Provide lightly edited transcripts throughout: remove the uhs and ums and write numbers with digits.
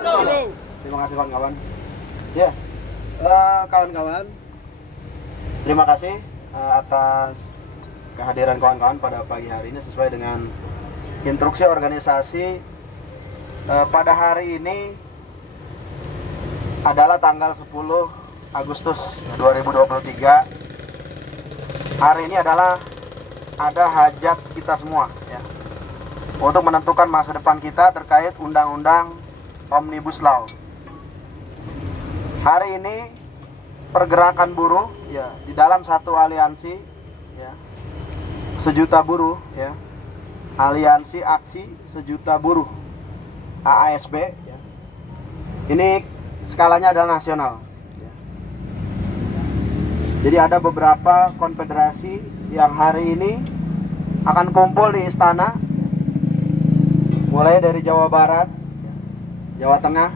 Terima kasih kawan-kawan. Ya, kawan-kawan, terima kasih atas kehadiran kawan-kawan pada pagi hari ini sesuai dengan instruksi organisasi. Pada hari ini adalah tanggal 10 Agustus 2023. Hari ini adalah ada hajat kita semua ya, untuk menentukan masa depan kita terkait undang-undang Omnibus Law. Hari ini pergerakan buruh ya di dalam satu aliansi ya, sejuta buruh ya, aliansi aksi sejuta buruh AASB ya. Ini skalanya adalah nasional ya. Jadi ada beberapa konfederasi yang hari ini akan kumpul di istana, mulai dari Jawa Barat, Jawa Tengah,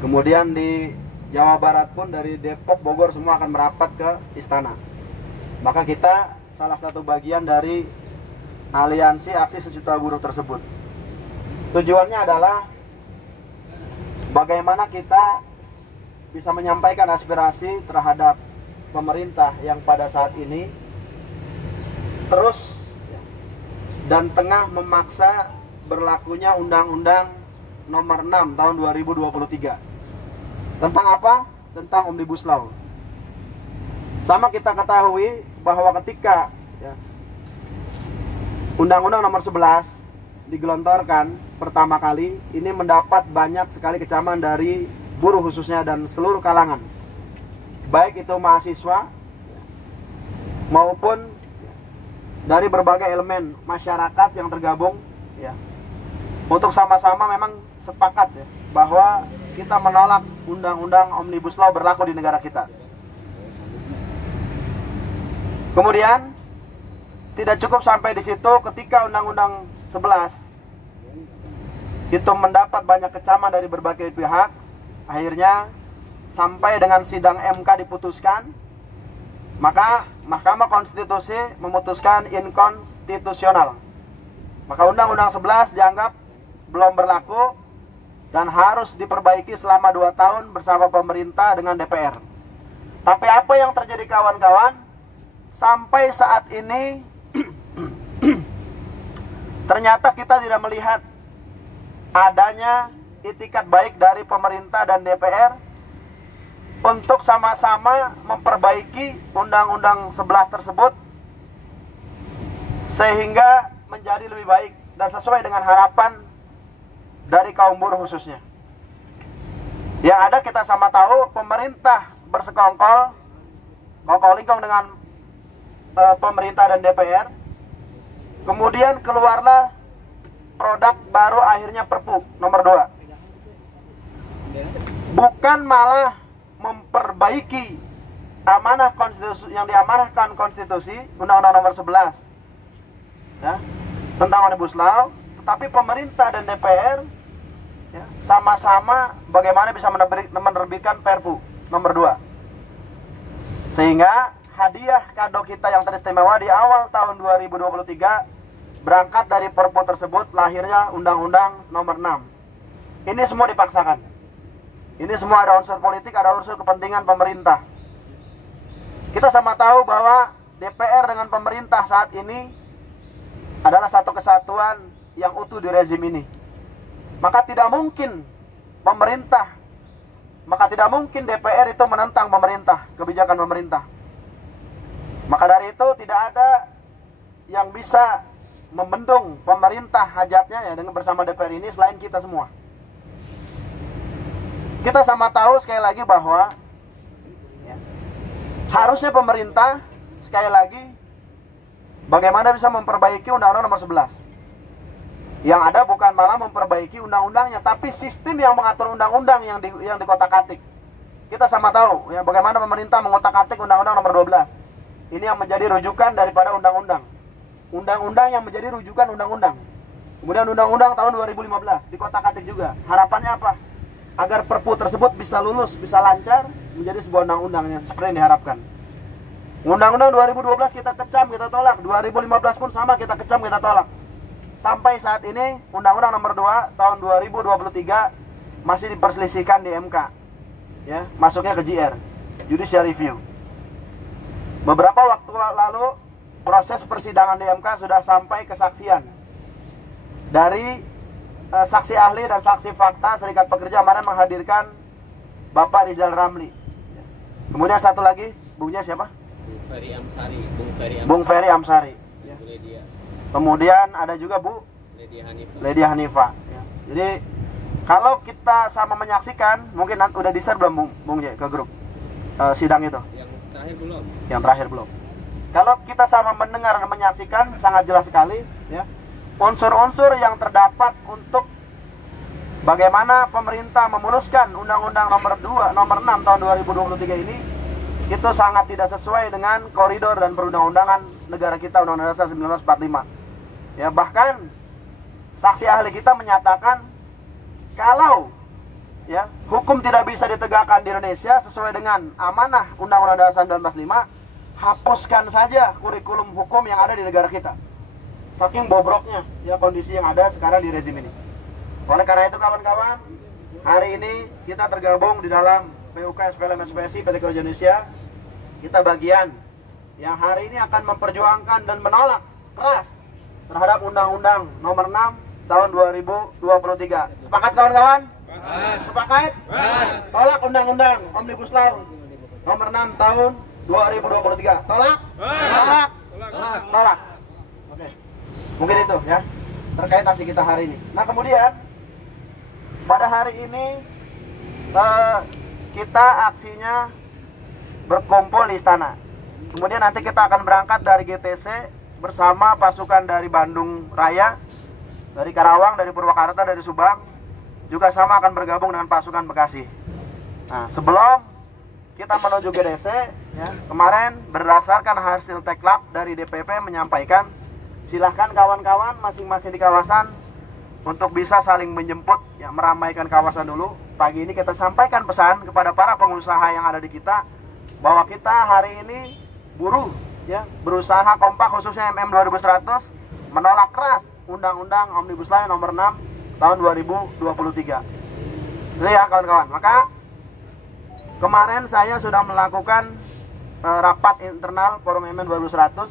kemudian di Jawa Barat pun dari Depok, Bogor semua akan merapat ke istana. Maka kita salah satu bagian dari aliansi aksi sejuta buruh tersebut. Tujuannya adalah bagaimana kita bisa menyampaikan aspirasi terhadap pemerintah yang pada saat ini terus dan tengah memaksa berlakunya Undang-Undang Nomor 6 Tahun 2023. Tentang apa? Tentang Omnibus Law. Sama kita ketahui bahwa ketika ya, Undang-Undang Nomor 11 digelontorkan pertama kali, ini mendapat banyak sekali kecaman dari buruh khususnya dan seluruh kalangan, baik itu mahasiswa maupun dari berbagai elemen masyarakat yang tergabung ya, untuk sama-sama memang sepakat ya, bahwa kita menolak Undang-Undang Omnibus Law berlaku di negara kita. Kemudian tidak cukup sampai di situ, ketika Undang-Undang 11 itu mendapat banyak kecaman dari berbagai pihak, akhirnya sampai dengan sidang MK diputuskan, maka Mahkamah Konstitusi memutuskan inkonstitusional. Maka Undang-Undang 11 dianggap belum berlaku dan harus diperbaiki selama 2 tahun bersama pemerintah dengan DPR. Tapi apa yang terjadi kawan-kawan? Sampai saat ini ternyata kita tidak melihat adanya itikat baik dari pemerintah dan DPR untuk sama-sama memperbaiki Undang-Undang 11 tersebut sehingga menjadi lebih baik dan sesuai dengan harapan dari kaum buruh khususnya. Yang ada kita sama tahu, pemerintah bersekongkol, kongkol-lingkong dengan pemerintah dan DPR. Kemudian keluarlah produk baru, akhirnya Perpu nomor 2. Bukan malah memperbaiki amanah konstitusi yang diamanahkan konstitusi Undang-Undang Nomor 11 ya, tentang Omnibus Law, tetapi pemerintah dan DPR ya, sama-sama bagaimana bisa menerbitkan Perpu nomor 2. Sehingga hadiah kado kita yang teristimewa di awal tahun 2023 berangkat dari Perpu tersebut, lahirnya Undang-Undang Nomor 6. Ini semua dipaksakan. Ini semua ada unsur politik, ada unsur kepentingan pemerintah. Kita sama tahu bahwa DPR dengan pemerintah saat ini adalah satu kesatuan yang utuh di rezim ini. Maka tidak mungkin DPR itu menentang pemerintah, kebijakan pemerintah. Maka dari itu tidak ada yang bisa membendung pemerintah hajatnya ya dengan bersama DPR ini selain kita semua. Kita sama tahu sekali lagi bahwa ya, harusnya pemerintah sekali lagi bagaimana bisa memperbaiki Undang-Undang Nomor 11. Yang ada bukan malah memperbaiki undang-undangnya, tapi sistem yang mengatur undang-undang yang dikotak-atik. Kita sama tahu ya bagaimana pemerintah mengotak-atik Undang-Undang Nomor 12. Ini yang menjadi rujukan daripada undang-undang. Undang-undang yang menjadi rujukan undang-undang. Kemudian undang-undang tahun 2015 dikotak-atik juga. Harapannya apa? Agar Perpu tersebut bisa lulus, bisa lancar menjadi sebuah undang-undang yang seperti yang diharapkan. Undang-undang 2012 kita kecam, kita tolak. 2015 pun sama, kita kecam, kita tolak. Sampai saat ini Undang-Undang Nomor 2 tahun 2023 masih diperselisihkan di MK, ya, masuknya ke JR, Judicial Review. Beberapa waktu lalu proses persidangan di MK sudah sampai kesaksian dari saksi ahli dan saksi fakta Serikat Pekerja kemarin menghadirkan Bapak Rizal Ramli. Kemudian satu lagi, Bungnya siapa? Bung Ferry Amsari. Ya. Kemudian ada juga Bu Lady Hanifa. Ya. Jadi kalau kita sama menyaksikan, mungkin udah di-share belum Bung J ke grup sidang itu? Yang terakhir belum. Kalau kita sama mendengar dan menyaksikan, sangat jelas sekali, ya, unsur-unsur yang terdapat untuk bagaimana pemerintah memuluskan Undang-Undang nomor 6 tahun 2023 ini, itu sangat tidak sesuai dengan koridor dan perundang-undangan negara kita, Undang-Undang Dasar 1945. Ya, bahkan saksi ahli kita menyatakan kalau, ya, hukum tidak bisa ditegakkan di Indonesia sesuai dengan amanah Undang-Undang Dasar 1945, hapuskan saja kurikulum hukum yang ada di negara kita. Saking bobroknya, ya, kondisi yang ada sekarang di rezim ini. Oleh karena itu kawan-kawan, hari ini kita tergabung di dalam PUK SPLM SPSI PT Kerja Indonesia. Kita bagian yang hari ini akan memperjuangkan dan menolak keras terhadap Undang-Undang nomor 6 tahun 2023. Sepakat kawan-kawan? Sepakat? Tolak Undang-Undang Omnibus Law nomor 6 tahun 2023. Tolak? Tolak. Oke. Mungkin itu, ya, terkait aksi kita hari ini. Nah, kemudian pada hari ini kita aksinya berkumpul di istana. Kemudian nanti kita akan berangkat dari GTC bersama pasukan dari Bandung Raya, dari Karawang, dari Purwakarta, dari Subang, juga sama akan bergabung dengan pasukan Bekasi. Nah, sebelum kita menuju GTC, ya, kemarin berdasarkan hasil teklap dari DPP menyampaikan, silahkan kawan-kawan masing-masing di kawasan untuk bisa saling menjemput, ya, meramaikan kawasan dulu. Pagi ini kita sampaikan pesan kepada para pengusaha yang ada di kita bahwa kita hari ini buruh, ya, berusaha kompak, khususnya MM 2100 menolak keras Undang-Undang Omnibus Law nomor 6 tahun 2023. Itu, ya, kawan-kawan. Maka kemarin saya sudah melakukan rapat internal Forum MM 2100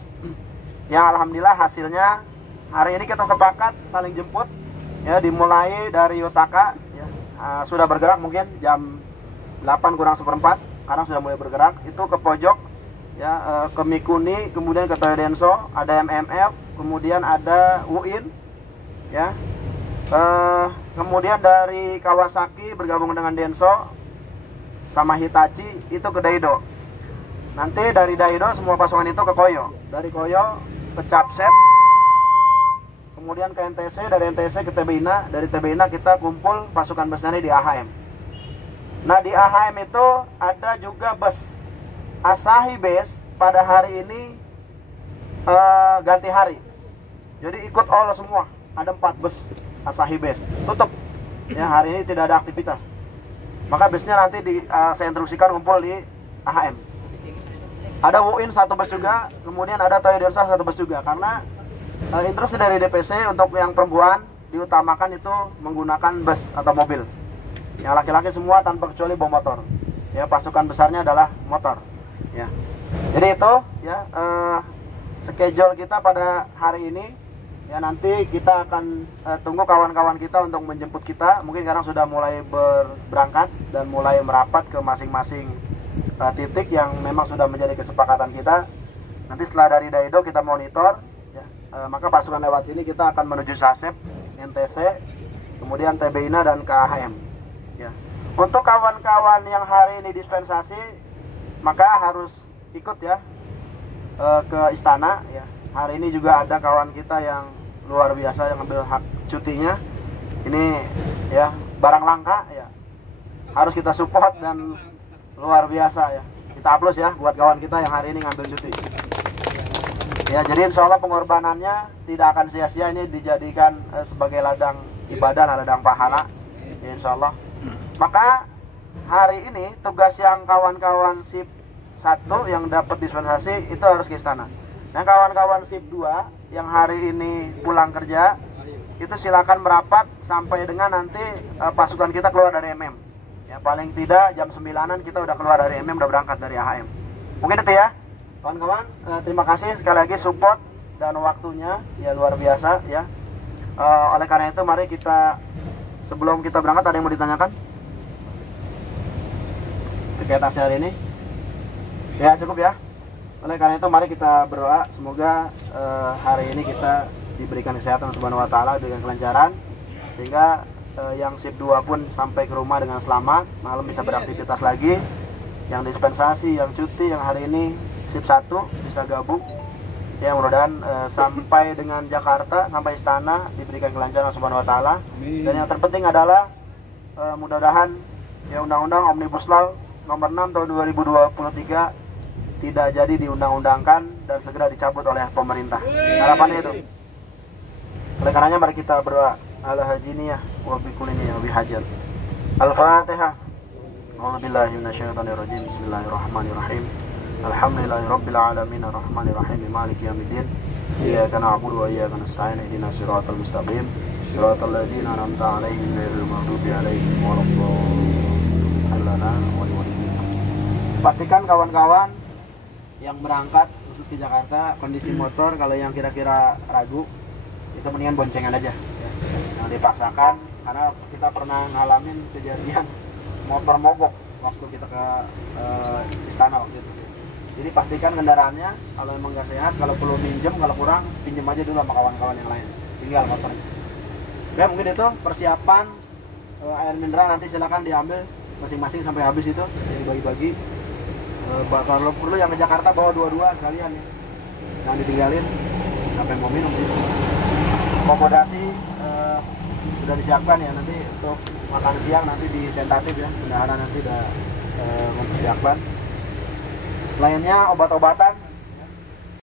yang alhamdulillah hasilnya hari ini kita sepakat saling jemput, ya, dimulai dari Yotaka, ya, sudah bergerak mungkin jam 8 kurang seperempat, sekarang sudah mulai bergerak, itu ke pojok, ya, ke Mikuni, kemudian ke Toyodenso, ada MMF, kemudian ada UIN, ya, kemudian dari Kawasaki bergabung dengan Denso sama Hitachi itu ke Daido. Nanti dari Daido semua pasukan itu ke Koyo, dari Koyo ke Capsep, kemudian ke NTC, dari NTC ke TBINA, dari TBINA kita kumpul pasukan besarnya di AHM. Nah, di AHM itu ada juga bus Asahi Base pada hari ini ganti hari, jadi ikut all semua, ada 4 bus Asahi Base tutup, ya, hari ini tidak ada aktivitas. Maka busnya nanti saya instruksikan kumpul di AHM. Ada WUIN 1 bus juga, kemudian ada Toyodenso 1 bus juga, karena instruksi dari DPC untuk yang perempuan diutamakan itu menggunakan bus atau mobil. Yang laki-laki semua tanpa kecuali bawa motor. Ya, pasukan besarnya adalah motor. Ya. Jadi itu, ya, schedule kita pada hari ini. Ya, nanti kita akan tunggu kawan-kawan kita untuk menjemput kita. Mungkin sekarang sudah mulai berangkat dan mulai merapat ke masing-masing titik yang memang sudah menjadi kesepakatan kita. Nanti setelah dari Daido kita monitor, ya, maka pasukan lewat sini kita akan menuju Sasep, NTC, kemudian TBINA dan KHM. Ya. Untuk kawan-kawan yang hari ini dispensasi, maka harus ikut, ya, ke istana. Ya. Hari ini juga ada kawan kita yang luar biasa yang ambil hak cutinya. Ini, ya, barang langka, ya, harus kita support dan luar biasa, ya. Kita aplaus, ya, buat kawan kita yang hari ini ngambil cuti. Ya, jadi insya Allah pengorbanannya tidak akan sia-sia, ini dijadikan sebagai ladang ibadah, ladang pahala, ya, insya Allah. Maka hari ini tugas yang kawan-kawan SIP 1 yang dapat dispensasi itu harus ke istana. Nah, kawan-kawan SIP 2 yang hari ini pulang kerja itu silakan merapat sampai dengan nanti pasukan kita keluar dari MM. Ya paling tidak jam 9-an kita udah keluar dari MM, udah berangkat dari AHM. Mungkin itu ya kawan-kawan. Terima kasih sekali lagi support dan waktunya ya luar biasa ya. Oleh karena itu mari kita, sebelum kita berangkat, ada yang mau ditanyakan terkait aksi hari ini? Ya cukup ya. Oleh karena itu mari kita berdoa semoga hari ini kita diberikan kesehatan Subhanahu wa taala dengan kelancaran, sehingga yang shift 2 pun sampai ke rumah dengan selamat, malam bisa beraktivitas lagi. Yang dispensasi, yang cuti, yang hari ini shift 1 bisa gabung. Ya mudah-mudahan sampai dengan Jakarta, sampai istana diberikan kelancaran Subhanahu wa taala. Dan yang terpenting adalah mudah-mudahan ya Undang-Undang Omnibus Law nomor 6 tahun 2023 tidak jadi diundang-undangkan dan segera dicabut oleh pemerintah. Harapannya itu. Oleh karenanya mari kita berdoa. Ala hajiniyah wa bikulliniyah wa bihajat. Al-Fatihah. A'udzubillahi minasyaitonirrajim. Bismillahirrahmanirrahim. Alhamdulillahirabbil alamin arrahmanir rahim maliki yaumiddin. Iyyaka na'budu wa iyyaka nasta'in ihdinas siratal mustaqim. Siratal ladzina an'amta 'alaihim ghairil maghdubi 'alaihim waladdallin. Pastikan kawan-kawan yang berangkat khusus ke Jakarta, kondisi motor kalau yang kira-kira ragu itu mendingan boncengan aja ya. Yang dipaksakan, karena kita pernah ngalamin kejadian motor mogok waktu kita ke istana waktu itu. Jadi pastikan kendaraannya, kalau emang nggak sehat, kalau perlu minjem, kalau kurang pinjem aja dulu sama kawan-kawan yang lain, tinggal motornya. Oke, mungkin itu persiapan air mineral nanti silakan diambil masing-masing sampai habis itu, jadi bagi-bagi. Kalau perlu yang ke Jakarta bawa 2-2 sekalian ya, jangan ditinggalin sampai mau minum. Akomodasi sudah disiapkan ya, nanti untuk makan siang nanti di tentatif ya, bendahara nanti udah mempersiapkan. Lainnya obat-obatan